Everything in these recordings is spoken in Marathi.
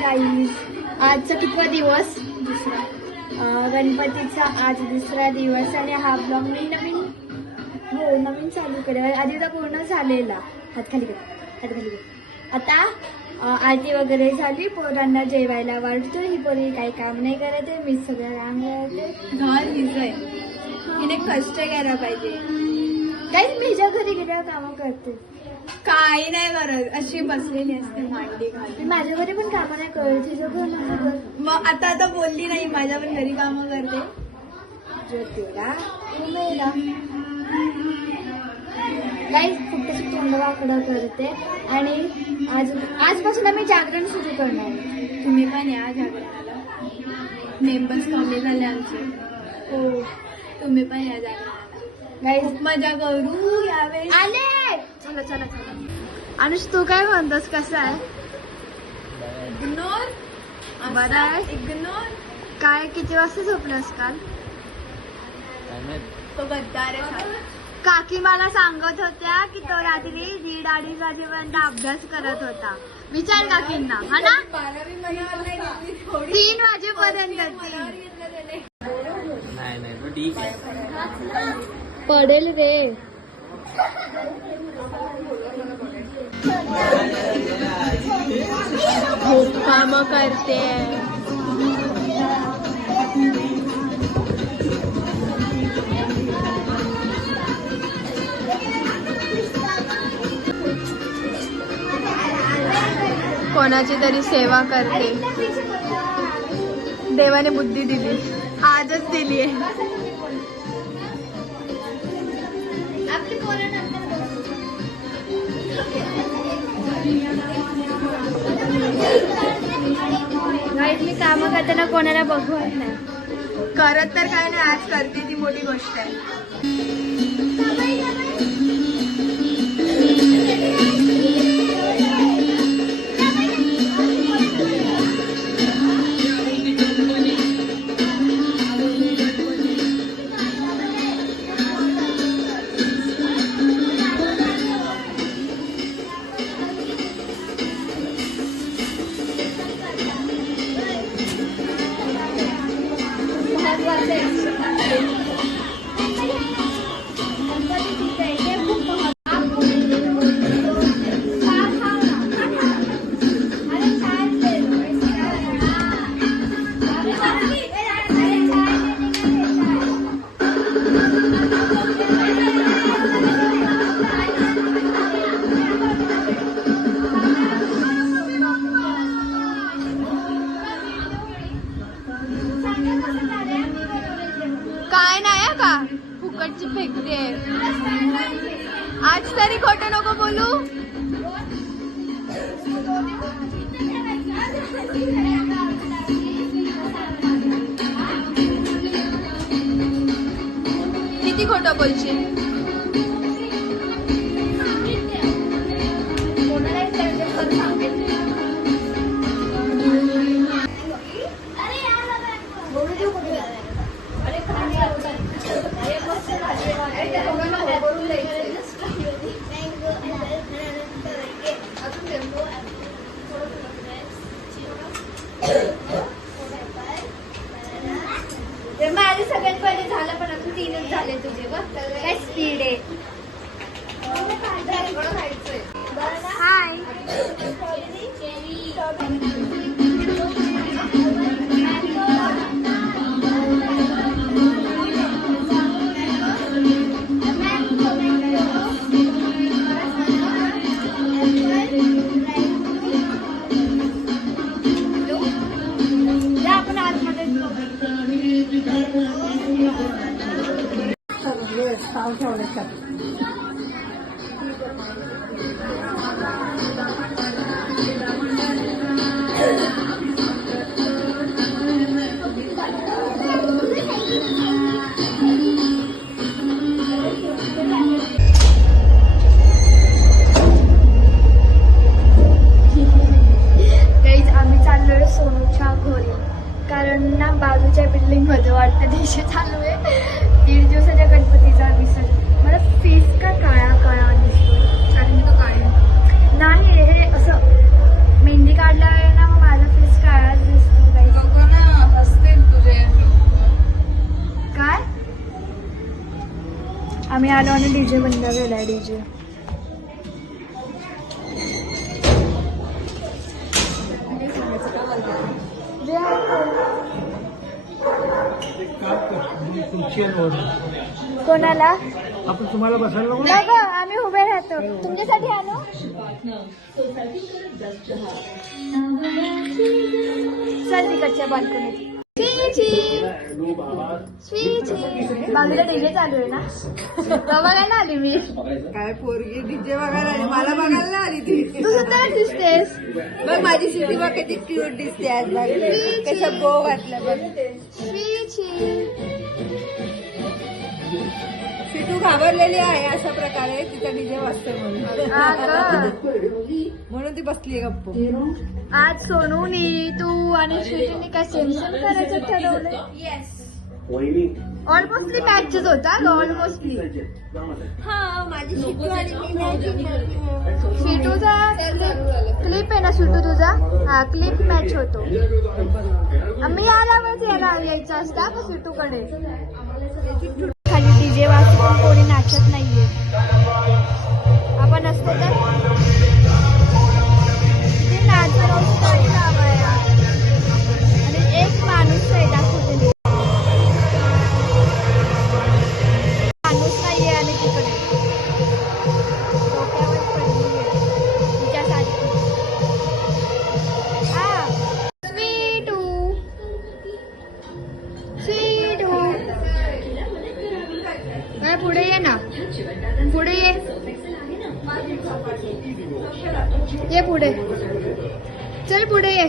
गाईज, आजचा कितवा दिवस? दुसरा. गणपतीचा आज दुसरा दिवस आणि हा ब्लॉग मी नवीन चालू केला. आधी तर पूर्ण झालेला. हात खाली कर. आता आरती वगैरे झाली, पोरांना जेवायला वाढतो. ही पोरी काही काम नाही करत आहे, मी सगळं काम करते. घर हिजय, हिने कष्ट करायला पाहिजे. काही मी हिच्या घरी गेल्यावर कामं करते. काही नाही करत, अशी बसलेली असते मांडी घालून. माझ्या घरी पण कामं नाही करत, तिच्या घर. मग आता बोलली नाही, माझ्या पण घरी कामं करते. ज्योतिला गाईज फुकटाची तोंड वाकडं करते. आणि आजपासून आम्ही जागरण सुरू करणार आहे. तुम्ही पण या जागरणाला. मेंबर्स कमी झाले आमचे. हो, तुम्ही पण या जागरणाला. गाईज मजा करू यावेळेस. आले. चला. अनुष, तू काय म्हणतोस, कसं आहे? इग्नोर. बरं आहे. इग्नोर. काय किती वाजता झोपलास काल? तो गद्दार आहे. काकी मला सांगत होत्या की तो रात्री 1:30-2:30 वाजेपर्यंत अभ्यास करत होता. विचार काकींना, हा ना? 3 वाजेपर्यंत. नाही ठीक आहे. पडेल रे. खूप काम करते. कोणाची तरी सेवा करते. देवाने बुद्धी दिली, आजच दिली आहे. मी कामं करताना कोणाला बघवत नाही. करत तर काय नाही, आज करते ती मोठी गोष्ट आहे. काय नाही का फुकटची फेकते. आज तरी खोटं नको बोलू. किती खोटं बोलशील? माझे सगळ्यात पहिले झालं, पण अजून 3च झाले तुझे. बघ काय स्पीड आहे. हाय. आपण आतमध्ये सोनूच्या घरी, कारण ना बाजूच्या बिल्डिंग मध्ये वाटतं देशी चालू आहे. 1.5 दिवसाच्या गणपतीचा विसर्जन. मला फेस का काळा दिसतो, कारण तो काळी नाही. हे असं मेहंदी काढल्यावर ना माझा फेस आलो आणि डीजे बंद केलाय डीजे. कोणाला आपण तुम्हाला बसायला नको? बघा आम्ही उभे राहतो तुमच्यासाठी आणू. चल तिकडच्या बाल्कनीत. बाजूला डीजे चालू आहे ना. बघायला आली मी. काय पोरगी डीजे बघायला आली, मला बघायला आली ती. तू सुद्धा दिसतेस. बघ माझी सिटी बघ किती क्यूट दिसते आज बघ. कसं बो घातलं बघ. सिटू घाबरलेली आहे अशा प्रकारे तिचा डीजे वाजते म्हणून ती बसली गप्प. आज सोनूनी तू आणि श्वेतीने काय सेन्शन करायचं ठरवलं. ऑलमोस्टली मॅचच होता ऑलमोस्टली. हा माझी सिटू आणि मी स्वीटूचा क्लिप आहे ना स्वीटू तुझा. हा क्लिप मॅच होतो. आम्ही आल्यावरच यायचं असता का स्वीटूकडे. खाली डीजे वाजवून कोणी नाचत नाहीये. आपण असतो तर ते नाचत आणि एक माणूस आहे दाखवलेली. माणूस नाहीये आणि तिकडे डोक्यावर पडली तिच्यासाठी. हा स्वीटू स्वीटू पुढे ये ना. पुढे ये पुढे. चल पुढे ये.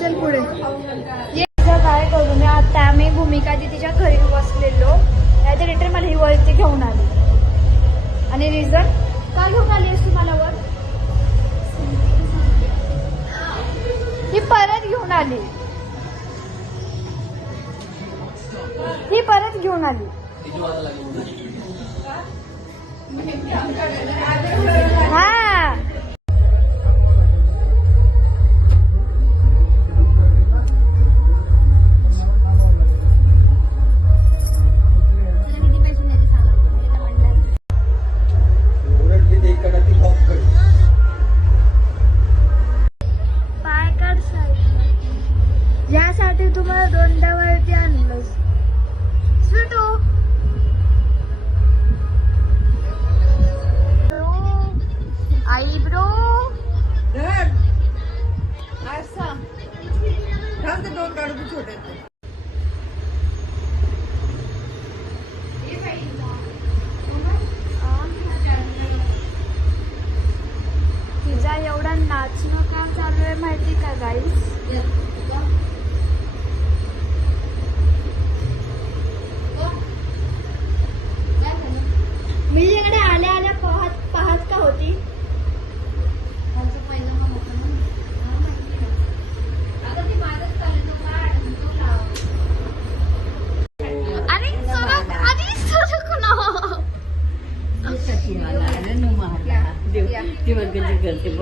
चल पुढे ये. काय करू मी आता. आम्ही भूमिका तिच्या घरी बसलेलो नाहीतर रिटर्न मला ही वरती घेऊन आली. आणि रिझन काय घेऊन आली आहेस तू मला वर. ही परत घेऊन आली. ही परत घेऊन आली. हा पाय काढ साईड. यासाठी तुम्हाला दोनदा वरती आणलंस. स्वीटू आई ब्रो दोन काढू छोटे. तिचा एवढा नाचणं का चालू आहे माहिती का गाईस. मी तिकडे आल्या आल्या पाहत का होती. अरे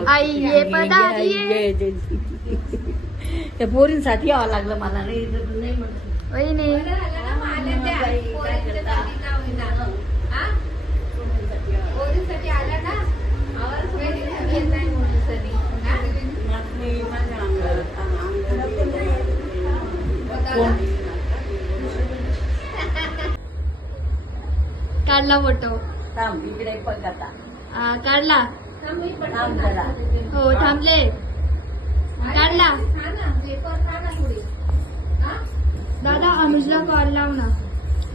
आई ये पदारी त्या पोरींसाठी यावं लागलं मला. नाही वहिनी काढला फोटो. थांब इकडे बघ आता. काढला. थांब जरा. हो थांबले. काढला. दादा अनुजला कॉल लाव ना.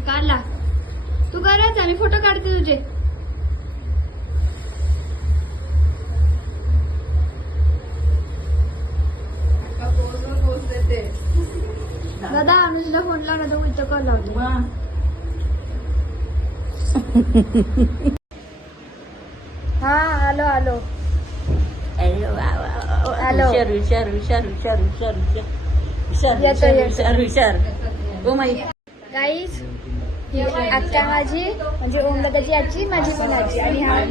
काढला. तू करायचा मी फोटो काढते तुझे. दादा अनुजला फोन लाव ना. तो इथं कॉल लावतो. हा आलो आलो. हॅलो. हुशार हुशार हुशार हुशार हुशार हुशार येतो, येतो. हुशार हुशार. ओ माई गाईज ही आत्या माझी म्हणजे ओम दादाची आजी माझी पण आजी. आणि हा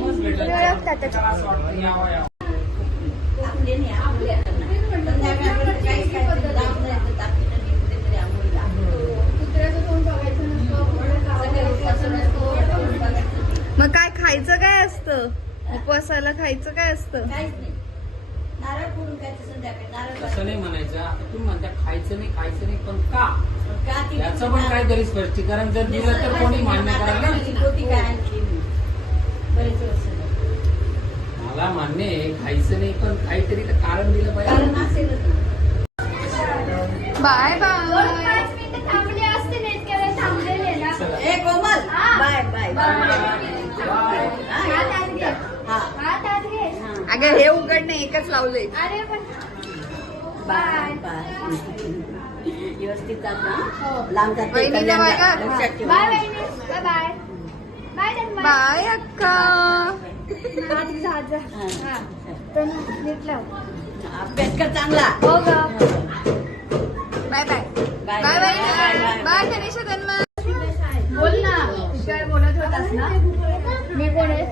ओळखतातच. उपवासाला खायचं काय असतं? काहीच नाही. नारळ फोडून खायचं संध्याकाळी. नारळ असं नाही म्हणायचं. आता तुम्ही म्हणता खायचं नाही पण का? का ती- याचं पण काहीतरी स्पष्टीकरण जर दिलं तर कोणी मान्य करायला नारळाची पोती काय आणली मी. बरेच वर्ष झाली. मला मान्य आहे खायचं नाही पण काहीतरी तर कारण दिलं कारण पाहिजे. असेलच ना. Bye bye. 5 मिनिटं थांबले असते ना, इतक्या वेळ थांबलेले ना. चला. ए कोमल बाय बाय हात आत घे. हा हात आत घे. अगं हे उघडणे एकच लावले. अरे पण बाय बाय व्यवस्थित जात ना. लांब जाते वहिनीला कल्याणला. बघा. लक्षात ठेवा. बाय वहिनी. Bye bye. बाय धन्यवाद. बाय अक्का. हात घे, हात जा. हा. तर नीट लाव. अभ्यास कर चांगला. हो ग. Bye bye. Bye bye bye. Bye bye Ganesh धन्यवाद. बोल ना. काय बोलत होतास ना? मी कोण आहे?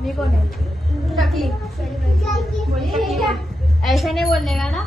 मी कोण आहे? टकी. ऐसा नहीं बोलने का ना.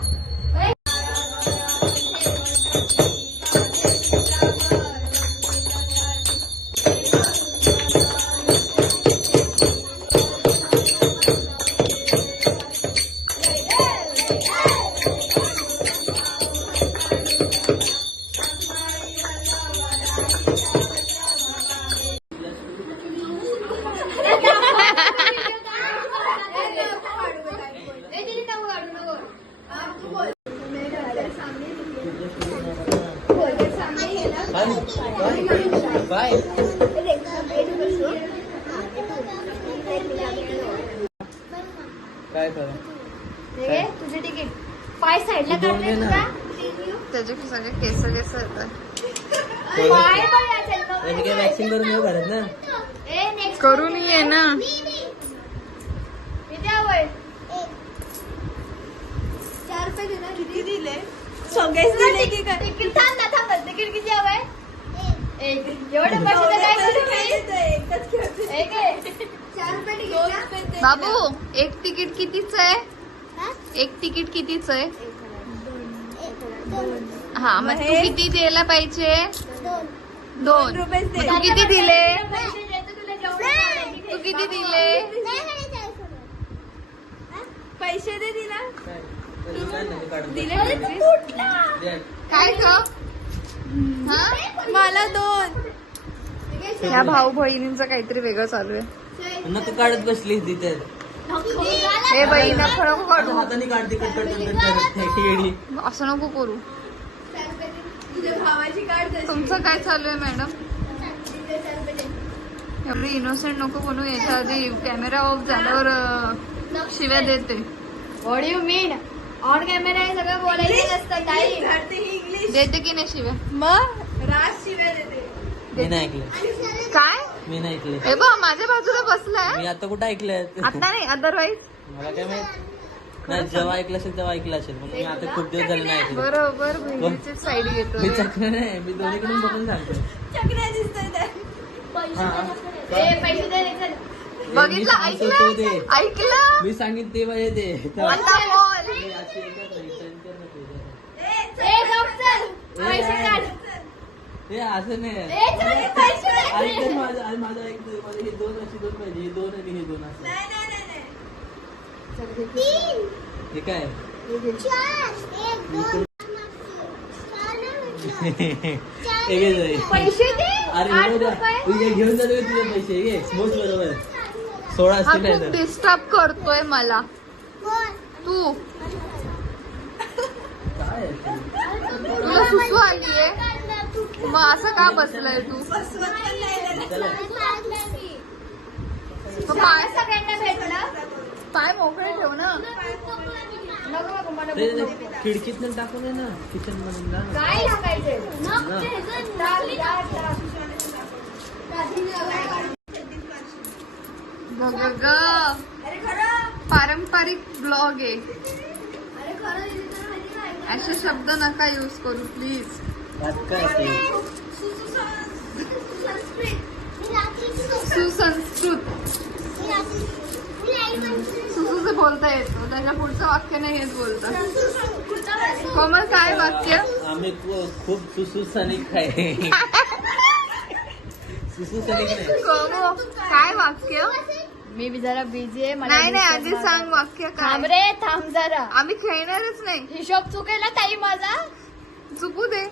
काय काय करा तुझे तिकीट पाय साईडला काढले तुझा. त्याचे सगळे केस येतात. पाय बघ याच्यात बघ. काय वॅक्सिन करून येऊ घरात ना. ए नेक्स्ट करून ये ना. विद्या वय. किती दिले? सगळेच दिले की काय? तिकीट थांब ना, थांब. तिकीट किती हवंय? एक. एवढं पैसे काय करू मी? एक आहे. 4 रुपये तिकीट. बाबू एक तिकीट कितीच आहे? एक तिकीट कितीच आहे? हा मग तू किती द्यायला पाहिजे? 2 रुपये दे. तू किती दिले? पैसे देतो तुला जेवढं तू किती दिले? पैसे दे तिला. दिले काय ग? हा? मला 2. ह्या भाऊ बहिणींचं काहीतरी वेगळं चालू आहे. नको काढत बसली तिथे हे बहिणी खरं काढू. हाताने काढते कट असं नको करू. तुझ्या भावाची कार्ड तुमचं काय चालू आहे मॅडम? एवढी इनोसेंट नको बनू. याच्या आधी कॅमेरा ऑफ झाल्यावर शिव्या देते. What you mean? On camera हे सगळं बोलायचं नसतं काही. इंग्लिश. देते की नाही शिव्या? मग राज शिव्या देते. मी नाही ऐकलं काय? मी नाही ऐकलं हे बघ माझ्या बाजूला बसलाय. मी आता कुठं ऐकलं आता नाही अदरवाईज. मला काय माहित नाही जेव्हा ऐकलं असेल तेव्हा ऐकलं असेल पण मी आता खूप दिवस झाले नाही ऐकलं बरोबर बहिणीची साईड मी घेतो. चकलं नाही मी दोन्हीकडून बघून सांगतो चकण्या दिसतोय त्या. ए पैसे दे रे, चल. बघितलं? मी सांगतो ऐकलं? ते. ऐकलं? मी सांगितलं ते पाहिजे ते आता बोल. हे अशी एकच नाही, टंकर नको जरा. ए जाऊ चल. पैसे काढ. हे असं नाही ए चल पैसे दे. ऐक तर माझं आणि माझं ऐक तर माझे हे 2 अशी 2 पाहिजे हे 2 आणि हे 2 असं नाही नाही नाही नाही. हे काय हे घे जाई. पैसे दे. अरे 8 जाऊ द्या. रुपये. तू घे- घेऊन जातो का तुझे पैसे घे मोज बरोबर 16 हा असतील काय खूप तर डिस्टर्ब करतोय मला. तू काय आहे ते? तुला सुसू आलीये मग असं का बसलाय तू? बसवत पण नाही ना. चला. मग पाय सगळ्यांना भेटलं. पाय मोकळे ठेव ना. नको नको मला ते- भूक ते नको. खिडकीतनं टाकून आहे ना किचन मधून जा. काय टाकायचे? बघ ग पारंपरिक ब्लॉग आहे. असे शब्द नका यूज करू प्लीज. त्यात काय असेल? सुसंस्कृत. सुसूचं बोलता येतो त्याच्या पुढचं वाक्य नाही येत बोलता. कोमल काय वाक्य? आम्ही खूप सुसुसानिक आहे सुसुसानिक नाही कोमल काय वाक्य? मी जरा बिझी आहे. नाही नाही आधी सांग वाक्य थांब काय. रे, थांब जरा. आम्ही खेळणारच नाही. हिशोब चुकेला ताई माझा. चुकू दे.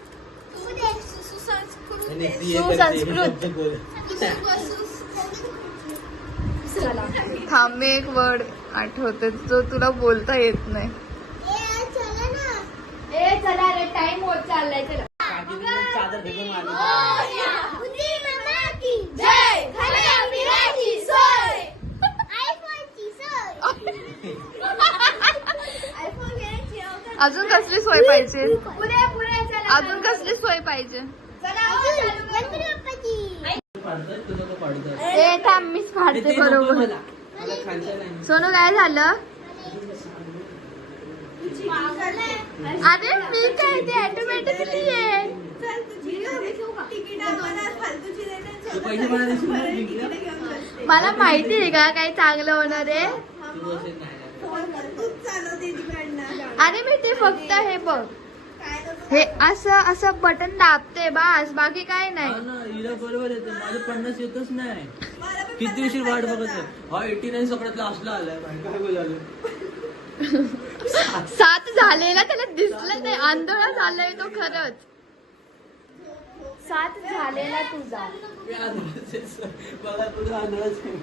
सुसंस्कृत. चला. थांब मी एक वर्ड आठवते जो तुला बोलता येत नाही. ए चला रे, टाइम होत चाललाय. चला. चादर फेकून मारली. अजून कसली सोय पाहिजे. पुढे पुढे चला. अजून कसली सोय पाहिजे. तुझं तो पाडतो. ए थांब, मीच फाडते बरोबर. मला खालच्या लाईन. सोनू काय झालं. अरे मी काय ते ऑटोमॅटिकली आहे. तू पैसे मला देशील ना जिंकल्या? मला माहिती आहे का काही चांगलं होणार आहे. तू असेल नाही. आणि मी ते फक्त हे बघ, हे असं असं बटन दाबते बस, बाकी काय नाही. हा ना, हिला बरोबर येतं. माझं 50 येतच नाही. किती उशीर वाट बघत आहे. हा 89 सगळ्यात लास्टला आलाय. काय बोलालो. 7 झालेला त्याला दिसलं नाही. आंधळा झालाय तो खरंच. 7 झालेला तुझा. मी आंधळाच बघा तुझं आंधळाच आहे.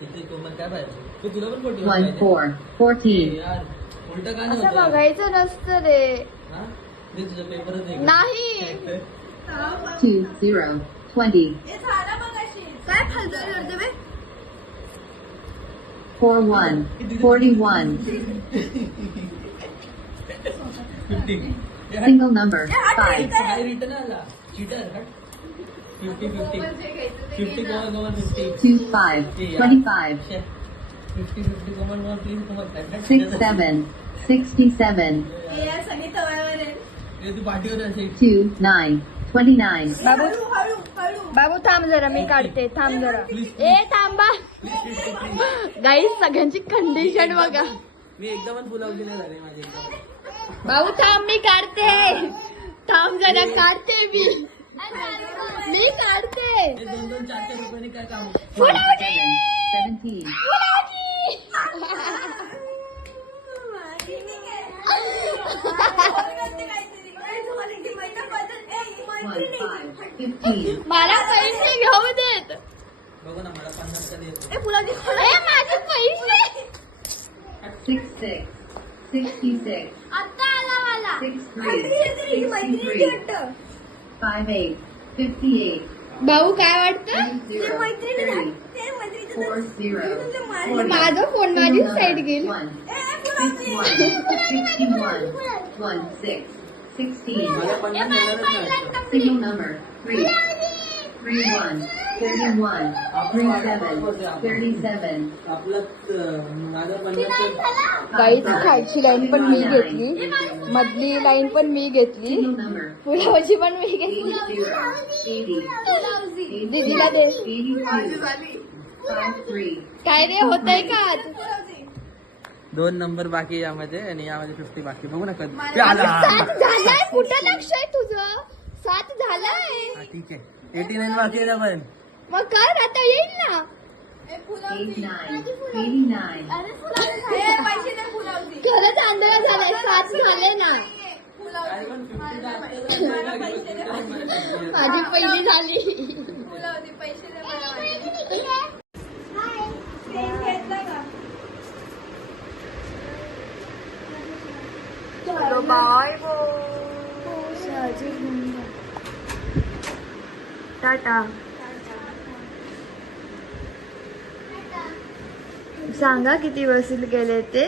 किती कोमल काय पाहिजे. तू तुला पण कोटी 1 4 14. यार उलट का नाही असं होतं? बघायचं नसतं रे. हा? दे तुझं पेपरच आहे का? नाही. 2 0 20. काय फालतू करते बे. 4 1 41. 50. Single number 5. काय रिटर्न आला चीटर. 50 50 50 कोमल 50. 2 5 25. 50 50 कोमल प्लीज कोमल 6 7 67. तू पाठीवर असेल. 2 9 29. बाबू थांब जरा, मी काढते. थांब जरा. ए थांबा. गाईस सगळ्यांची कंडिशन बघा. मी एकदा पण फुलावली नाही झाली माझी एकदा. भाऊ थांब मी काढते. थांब जरा काढते मी. मी काढते. हे 2-2 4-4 रुपयाने काय काम. 17. मला पैसे घेऊ देत. बघू ना मला 50 कधी येतो. ए माझे पैसे. 6 6 66. आता आला मला. 63 63. 5 8 58. भाऊ काय वाटतं. 0 4 0. माझा फोन माझी साईड गेली. 1 61 1 6 16. मला 50 येणारच नाही. Single number 3 3 1 31 37 37. आपलं माझा 50. गाईची खायची लाईन पण मी घेतली, मधली लाईन पण मी घेतली, Single number पुलावची पण मी घेतली. 80 80. दीदीला दे. 82 53. काय रे होतंय का आज. 2 नंबर बाकी यामध्ये आणि यामध्ये 50 बाकी. बघू ना कधी. 7 झालाय. कुठं लक्ष आहे तुझं. 7 झालाय. ठीक आहे. 89 बाकी आहे ना पण. मग कर आता येईल ना. 89 89. खरंच आंधळा झालाय. 7 झाले ना. काय पण 50 जास्त माझी पहिली झाली. बाय टाटा. सांगा किती वसूल केले ते.